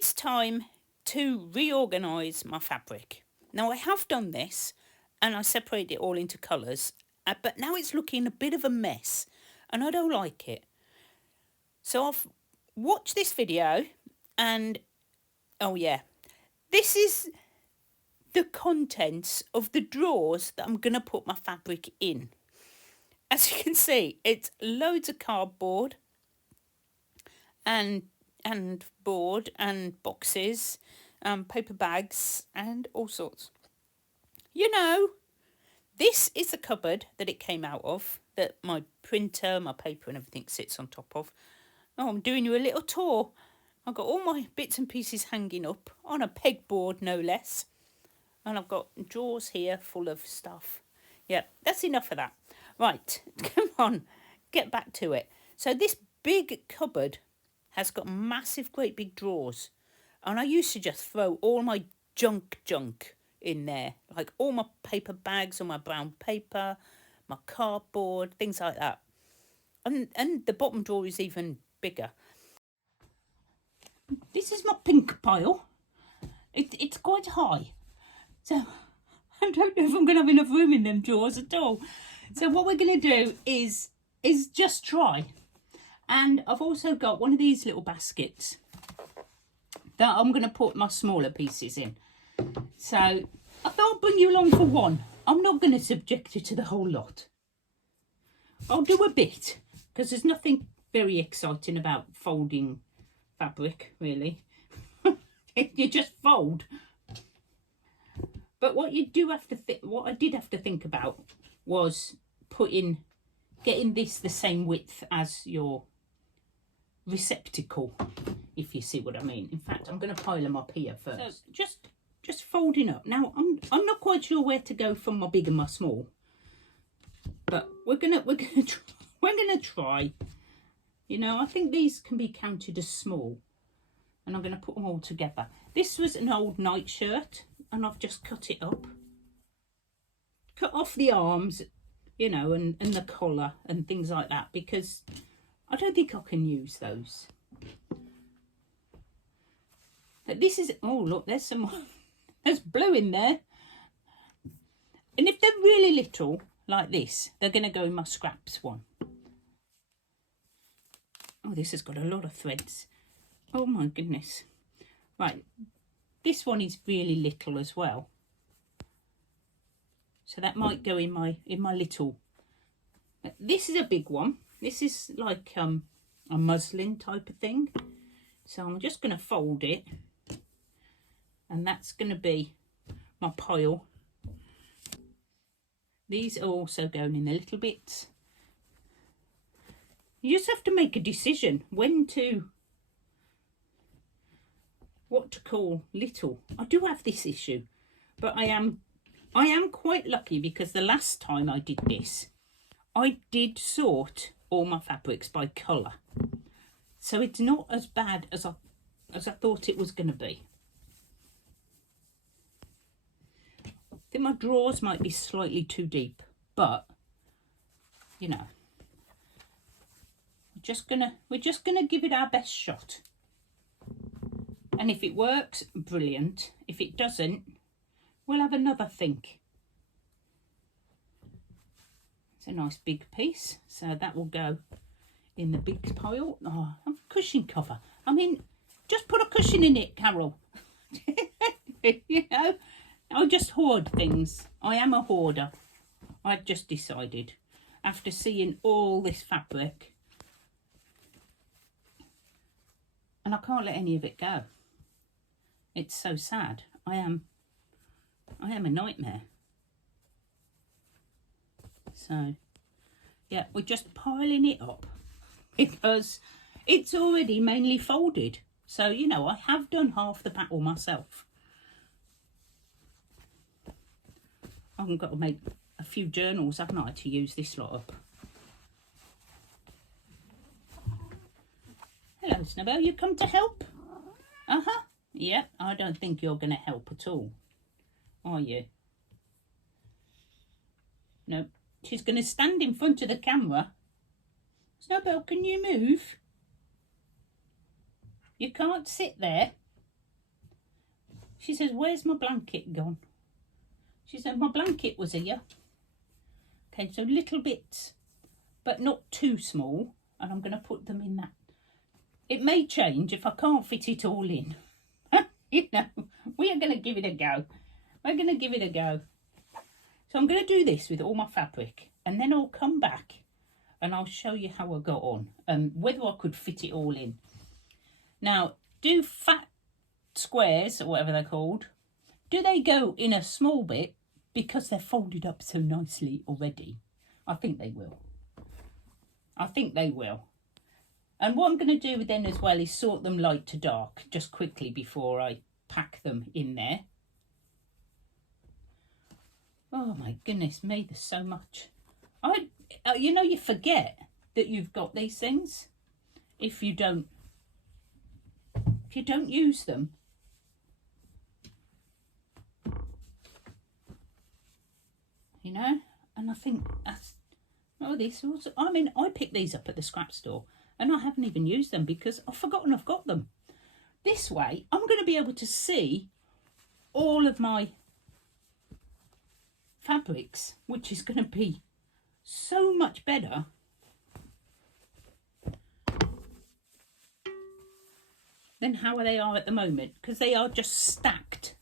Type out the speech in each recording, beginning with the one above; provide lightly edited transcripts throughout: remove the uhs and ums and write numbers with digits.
It's time to reorganise my fabric. Now I have done this and I separated it all into colours, but now it's looking a bit of a mess and I don't like it. So I've watched this video and oh yeah, this is the contents of the drawers that I'm going to put my fabric in. As you can see, it's loads of cardboard and board and boxes, paper bags and all sorts. You know, this is the cupboard that it came out of, that my printer, my paper and everything sits on top of. Oh, I'm doing you a little tour. I've got all my bits and pieces hanging up on a pegboard, no less. And I've got drawers here full of stuff. Yeah, that's enough of that. Right, come on, get back to it. So this big cupboard has got massive, great big drawers. And I used to just throw all my junk in there. Like all my paper bags, all my brown paper, my cardboard, things like that. And the bottom drawer is even bigger. This is my pink pile. It's quite high. So I don't know if I'm going to have enough room in them drawers at all. So what we're going to do is just try. And I've also got one of these little baskets that I'm going to put my smaller pieces in. So I thought I'd bring you along for one. I'm not going to subject you to the whole lot. I'll do a bit, because there's nothing very exciting about folding fabric, really. You just fold. But what you do have to what I did have to think about was getting this the same width as your receptacle, if you see what I mean. In fact, I'm going to pile them up here first. So just folding up. Now I'm not quite sure where to go from my big and my small, but we're gonna try. You know, I think these can be counted as small, and I'm going to put them all together. This was an old nightshirt, and I've just cut it up. Cut off the arms, you know, and the collar and things like that, because I don't think I can use those. But this is, oh look, there's some more. There's blue in there. And if they're really little, like this, they're going to go in my scraps one. Oh, this has got a lot of threads. Oh my goodness. Right, this one is really little as well. So that might go in my little. This is a big one. This is like a muslin type of thing. So I'm just going to fold it. And that's going to be my pile. These are also going in a little bit. You just have to make a decision what to call little. I do have this issue, but I am quite lucky, because the last time I did this, I did sort all my fabrics by colour. So it's not as bad as I thought it was going to be. I think my drawers might be slightly too deep, but you know, we're just gonna give it our best shot. And if it works, brilliant. If it doesn't, we'll have another think. It's a nice big piece, so that will go in the big pile. Oh, a cushion cover. I mean, just put a cushion in it, Carol. You know, I just hoard things. I am a hoarder. I've just decided, after seeing all this fabric, and I can't let any of it go. It's so sad. I am a nightmare. So yeah, we're just piling it up because it's already mainly folded. So, you know, I have done half the battle myself. I've got to make a few journals, haven't I, to use this lot up. Hello, Snowbell, you come to help? Uh-huh. Yeah, I don't think you're going to help at all, are you? No, she's going to stand in front of the camera. Snowbell, can you move? You can't sit there. She says, where's my blanket gone? She said, my blanket was here. Okay, so little bits, but not too small. And I'm going to put them in that. It may change if I can't fit it all in. You know, we are going to give it a go. We're going to give it a go. So I'm going to do this with all my fabric. And then I'll come back and I'll show you how I got on. Whether I could fit it all in. Now, do fat squares, or whatever they're called, do they go in a small bit because they're folded up so nicely already? I think they will. I think they will. And what I'm going to do then as well is sort them light to dark just quickly before I pack them in there. Oh my goodness me, there's so much. You know, you forget that you've got these things if you don't use them. You know, and I think that's, oh, these also, I mean, I picked these up at the scrap store and I haven't even used them because I've forgotten I've got them. This way, I'm going to be able to see all of my fabrics, which is going to be so much better than how they are at the moment, because they are just stacked.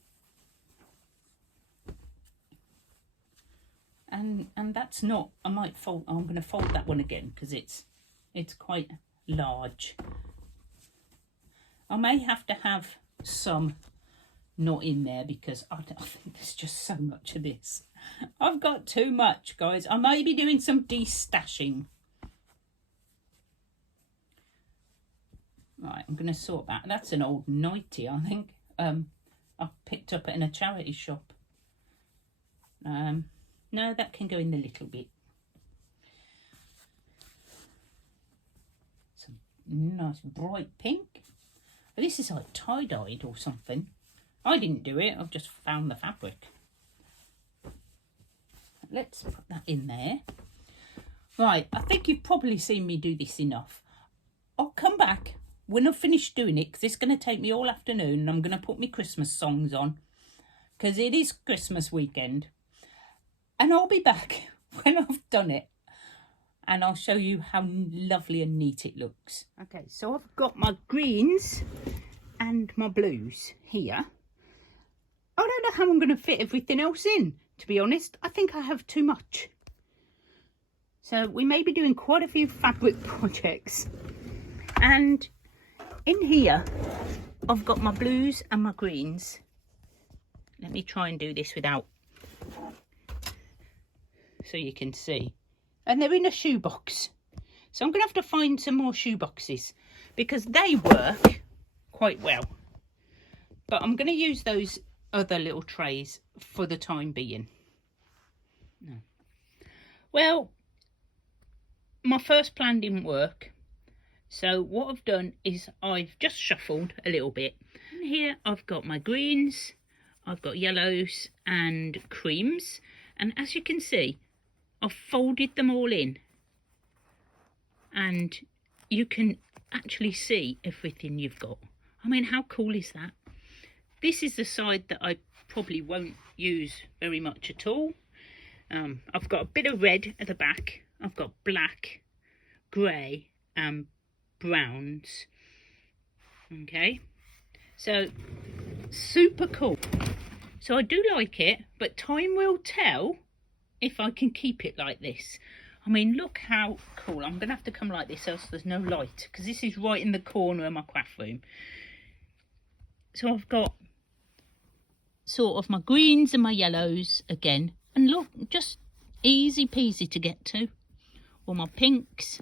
And that's not, I might fold, I'm going to fold that one again because it's quite large. I may have to have some not in there because I think there's just so much of this. I've got too much, guys. I may be doing some de-stashing. Right, I'm going to sort that. That's an old nightie, I think. I picked up in a charity shop. No, that can go in the little bit. Some nice bright pink. This is like tie-dyed or something. I didn't do it. I've just found the fabric. Let's put that in there. Right, I think you've probably seen me do this enough. I'll come back when I've finished doing it because it's going to take me all afternoon and I'm going to put my Christmas songs on because it is Christmas weekend. And I'll be back when I've done it and I'll show you how lovely and neat it looks. Okay, so I've got my greens and my blues here. I don't know how I'm going to fit everything else in, to be honest. I think I have too much. So we may be doing quite a few fabric projects. And in here, I've got my blues and my greens. Let me try and do this without, so you can see. And they're in a shoebox. So I'm going to have to find some more shoe boxes because they work quite well. But I'm going to use those other little trays for the time being. No. Well, my first plan didn't work. So what I've done is I've just shuffled a little bit. And here I've got my greens, I've got yellows and creams. And as you can see, I've folded them all in. And you can actually see everything you've got. I mean, how cool is that? This is the side that I probably won't use very much at all. I've got a bit of red at the back. I've got black, grey and browns. Okay, so super cool. So I do like it, but time will tell if I can keep it like this. I mean, look how cool. I'm going to have to come like this, else there's no light, because this is right in the corner of my craft room. So I've got sort of my greens and my yellows again. And look, just easy peasy to get to. All my pinks.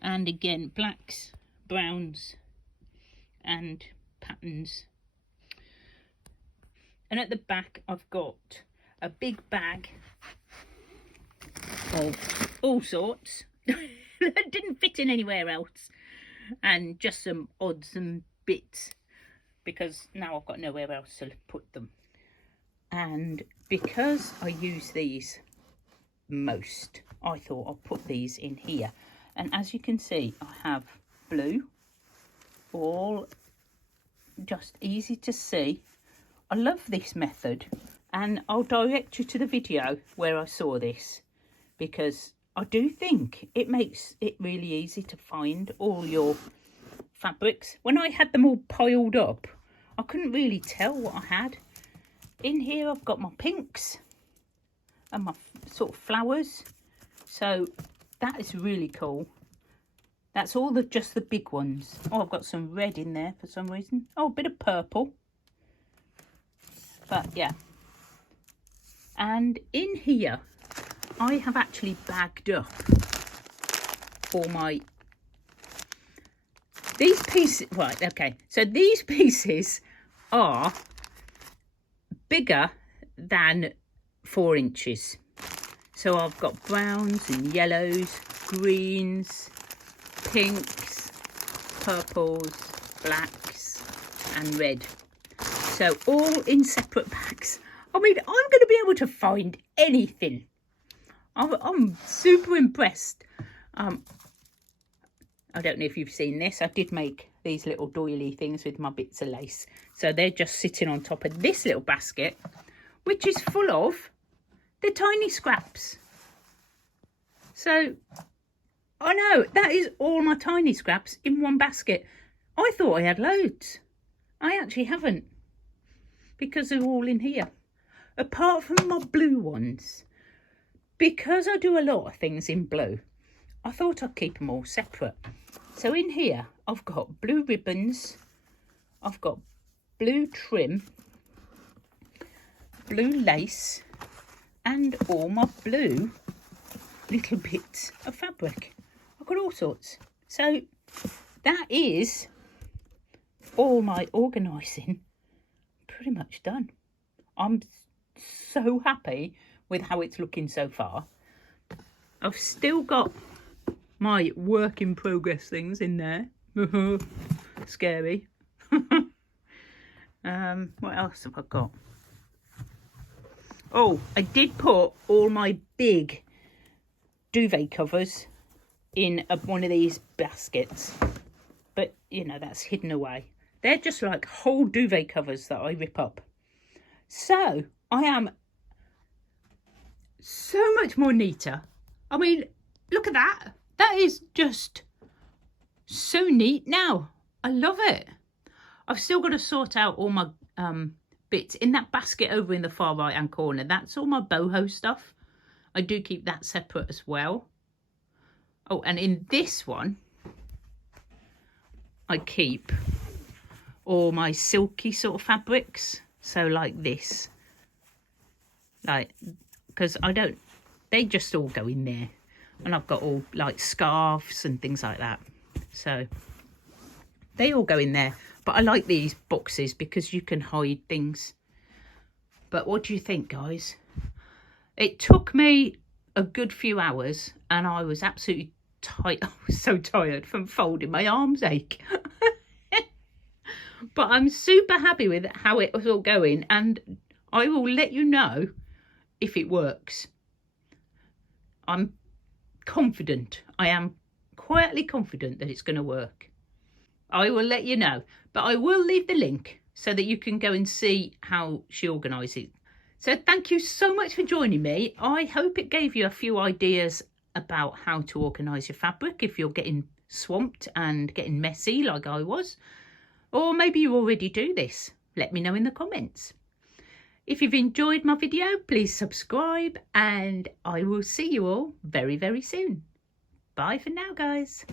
And again, blacks, browns and patterns. And at the back, I've got a big bag of all sorts that didn't fit in anywhere else. And just some odds and bits, because now I've got nowhere else to put them. And because I use these most, I thought I'll put these in here. And as you can see, I have blue, all just easy to see. I love this method, and I'll direct you to the video where I saw this, because I do think it makes it really easy to find all your fabrics. When I had them all piled up, I couldn't really tell what I had. In here I've got my pinks and my sort of flowers, so that is really cool. That's all just the big ones. Oh, I've got some red in there for some reason. Oh, a bit of purple. But yeah. And in here, I have actually bagged up all my... These pieces... Right, okay. So these pieces are bigger than 4 inches. So I've got browns and yellows, greens, pinks, purples, blacks and red. So all in separate bags. I mean, I'm going to be able to find anything. I'm super impressed. I don't know if you've seen this. I did make these little doily things with my bits of lace. So they're just sitting on top of this little basket, which is full of the tiny scraps. So, I know, that is all my tiny scraps in one basket. I thought I had loads. I actually haven't, because they're all in here. Apart from my blue ones. Because I do a lot of things in blue, I thought I'd keep them all separate. So in here, I've got blue ribbons, I've got blue trim, blue lace, and all my blue little bits of fabric. I've got all sorts. So that is all my organising pretty much done. I'm so happy with how it's looking so far. I've still got my work in progress things in there. Scary. What else have I got? Oh, I did put all my big duvet covers in one of these baskets, but you know, that's hidden away. They're just like whole duvet covers that I rip up. So I am so much more neater. I mean, look at that. That is just so neat now. I love it. I've still got to sort out all my bits in that basket over in the far right hand corner. That's all my boho stuff. I do keep that separate as well. Oh, and in this one, I keep all my silky sort of fabrics. So like this, like, because they just all go in there. And I've got all like scarves and things like that. So they all go in there. But I like these boxes because you can hide things. But what do you think, guys? It took me a good few hours and I was absolutely tired. I was so tired from folding. My arms ache. But I'm super happy with how it was all going. And I will let you know if it works. I'm confident. I am quietly confident that it's going to work. I will let you know. But I will leave the link so that you can go and see how she organises it. So thank you so much for joining me. I hope it gave you a few ideas about how to organise your fabric if you're getting swamped and getting messy like I was. Or maybe you already do this. Let me know in the comments. If you've enjoyed my video, please subscribe and I will see you all very, very soon. Bye for now, guys.